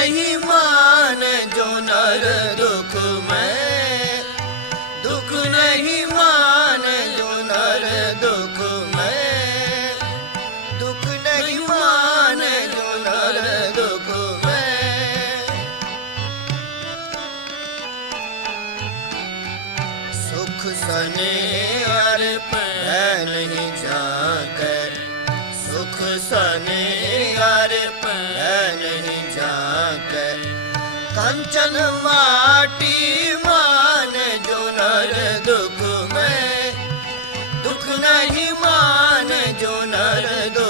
दुख नहीं माने जो नर दुख में दुख नहीं माने जो नर दुख में दुख नहीं माने जो नर दुख में सुख सने अर पै नहीं जाकर कंचन माटी मान जो नर दुख में दुख नहीं मान जो नर दुख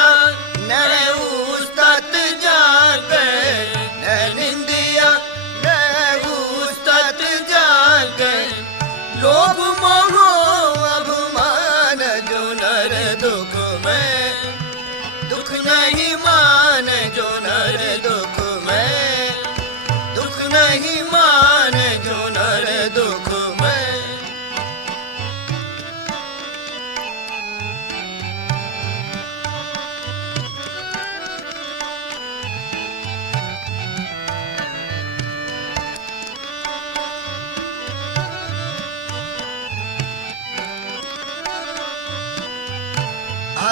दुख में दुख नहीं मान जो नर दुख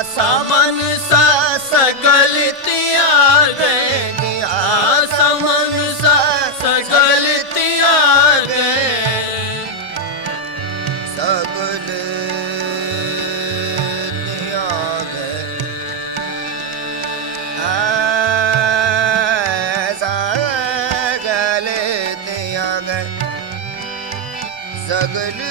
ਸਮਨ ਸਕਲ ਤਿਆਰ ਗਏ। ਨਿਆ ਸਮਨ ਸਕਲ ਤਿਆਰ ਗਏ। ਸਗਲ ਤਿਆਰ ਗਏ। ਸਗਲ ਤਿਆਰ ਗਏ। ਸਗਲ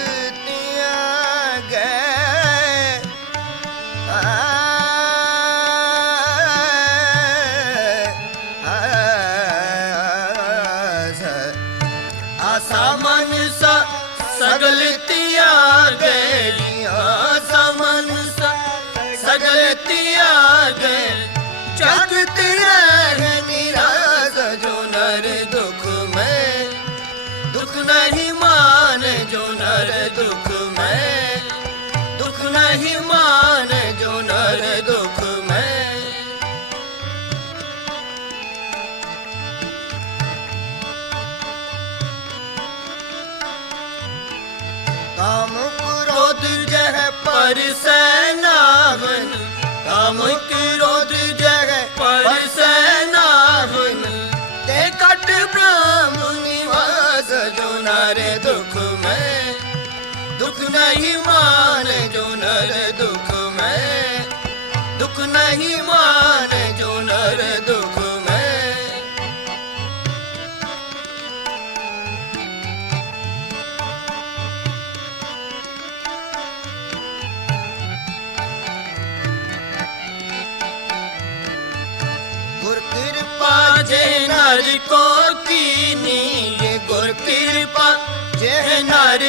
ਨਰ ਦੁਖ ਮੈਂ, ਦੁਖ ਨਹੀਂ ਮਾਨ ਜੋ ਨਰ ਦੁਖ ਮੈਂ। ਕਾਮ ਕ੍ਰੋਧ ਜਹ ਪਰ ਸੈਨਾਵਨ ਕਾਮ ਕ੍ਰੋਧ ਜਹ ਪਰ ਸੈਨਾਵਨ ਤੇ ਕਟ ਬ੍ਰਹਮ ਨਿਵਾਸ ਜੋ ਨਰ ਦੁਖ ਮੈਂ। ਦੁਖ ਨਹੀਂ ਮਾਨ ਜੋ ਨਰ ਦੁਖ ਮੈਂ ਦੁਖ ਨਹੀਂ ਮਾਨ ਜੋ ਨਰ ਦੁਖ ਮੈਂ ਗੁਰ ਕਿਰਪਾ ਜੇ ਨਰ ਕੋ ਕੀਨੀ ਜੇ ਗੁਰ ਕਿਰਪਾ ਜੇ ਨਰ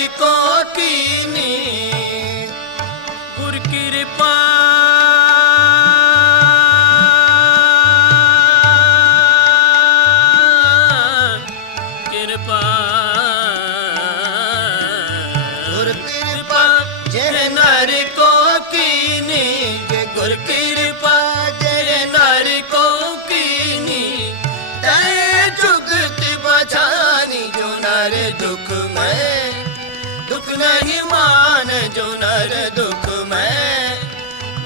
जुनर दुख में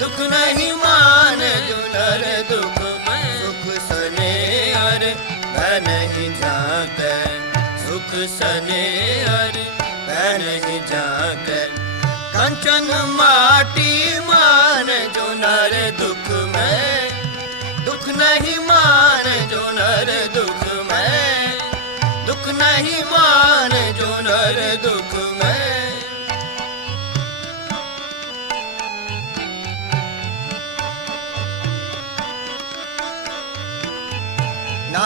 दुख नहीं मान जुनर दुख में सुख सने अर नहीं जाते सुख सने अर नहीं जाते कंचन माटी मान जुनर दुख में दुख नहीं मान जुनर दुख में दुख नहीं मान जुनर दुख में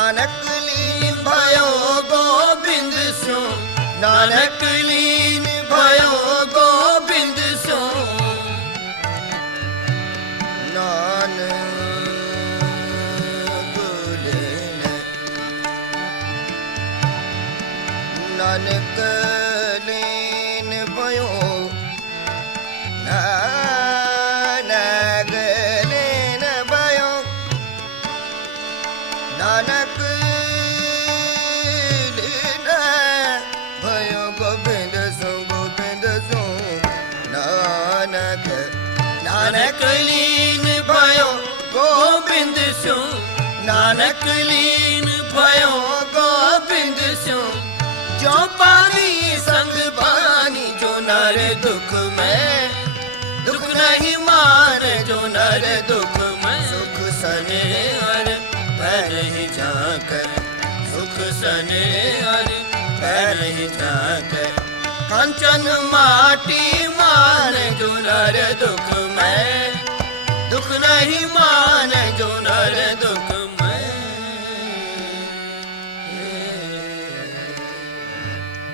ਨਾਨਕ ਲੀਨ ਭਇਓ ਗੋਬਿੰਦ ਸੋ ਨਾਨਕ ਲੀਨ ਭਇਓ ਗੋਬਿੰਦ ਸੋ ਨਾਨਕ ਨਾਨਕ ਨਾਨਕ, ਲੀਨੇ ਭਇਓ ਗੋਬਿੰਦ ਸੋ ਗੋਬਿੰਦ ਸੋ। ਨਾਨਕ ਨਾਨਕ ਲੀਨ ਭਇਓ ਗੋਬਿੰਦ ਸੋ। ਨਾਨਕ ਲੀਨ ਭਇਓ ਗੋਬਿੰਦ ਸੋ। ਜੋ ਪਾਣੀ ਸੰਗ ਬਾਣੀ, ਜੋ ਨਰ ਦੁਖ ਨਾਥ ਕੰਚਨ ਮਾਟੀ ਮਾਨ ਜੋ ਨਰ ਦੁਖ ਮੈਂ ਦੁਖ ਨਹੀਂ ਮਾਨ ਜੋ ਨਰ ਦੁਖ